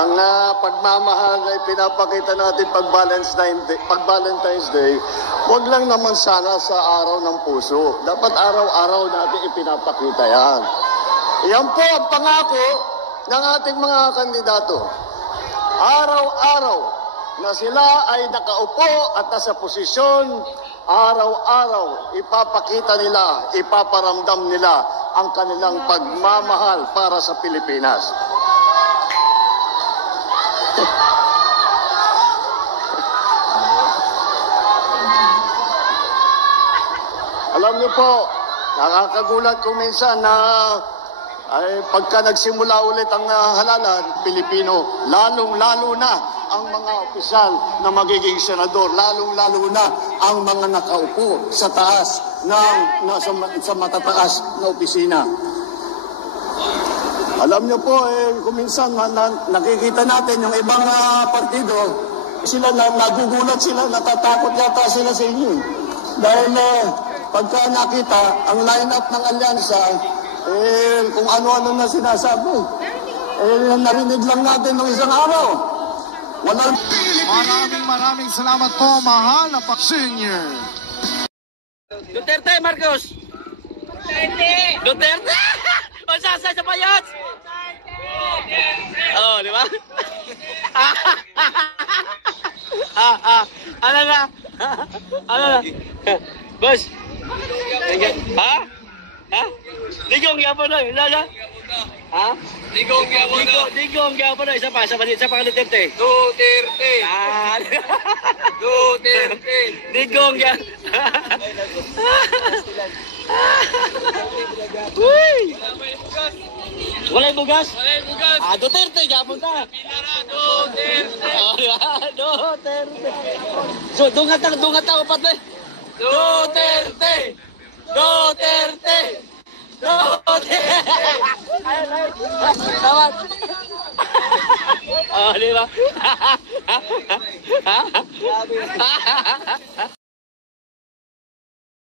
Ang pagmamahal na ipinapakita natin pag Valentine's Day, huwag lang naman sana sa araw ng puso. Dapat araw-araw natin ipinapakita yan. Yan po ang pangako ng ating mga kandidato. Araw-araw na sila ay nakaupo at nasa posisyon, araw-araw ipapakita nila, ipaparamdam nila ang kanilang pagmamahal para sa Pilipinas. Alam niyo po, nakakagulat kung minsan na pagka nagsimula ulit ang halalan, Pilipino, lalong-lalo na ang mga opisyal na magiging senador, lalong-lalo na ang mga nakaupo sa taas sa matataas na opisina. Alam niyo po, kung minsan nakikita natin yung ibang partido, sila nagugulat sila, natatakot yata sila sa inyo. Dahil pagka nakita ang line-up ng alyansa, kung ano-ano na sinasabi, narinig lang natin ng isang araw. Maraming salamat po, mahal na Senior. Duterte, Marcos! Duterte! O sasa sa payat! Oh, di ba? Ano na? Ano na? Boss! Ha? Ha? Digong yapo na, lala? Ha? Digong yapo na. Digong yapo na, isa pa ka Duterte. Duterte. Duterte. Digong yapo. Uy! Walay bugas? Walay bugas. Duterte, yapo ta. Duterte. Duterte. So, dungat ako patay. Duterte. Duterte! Duterte! Tawad! Oh, di ba?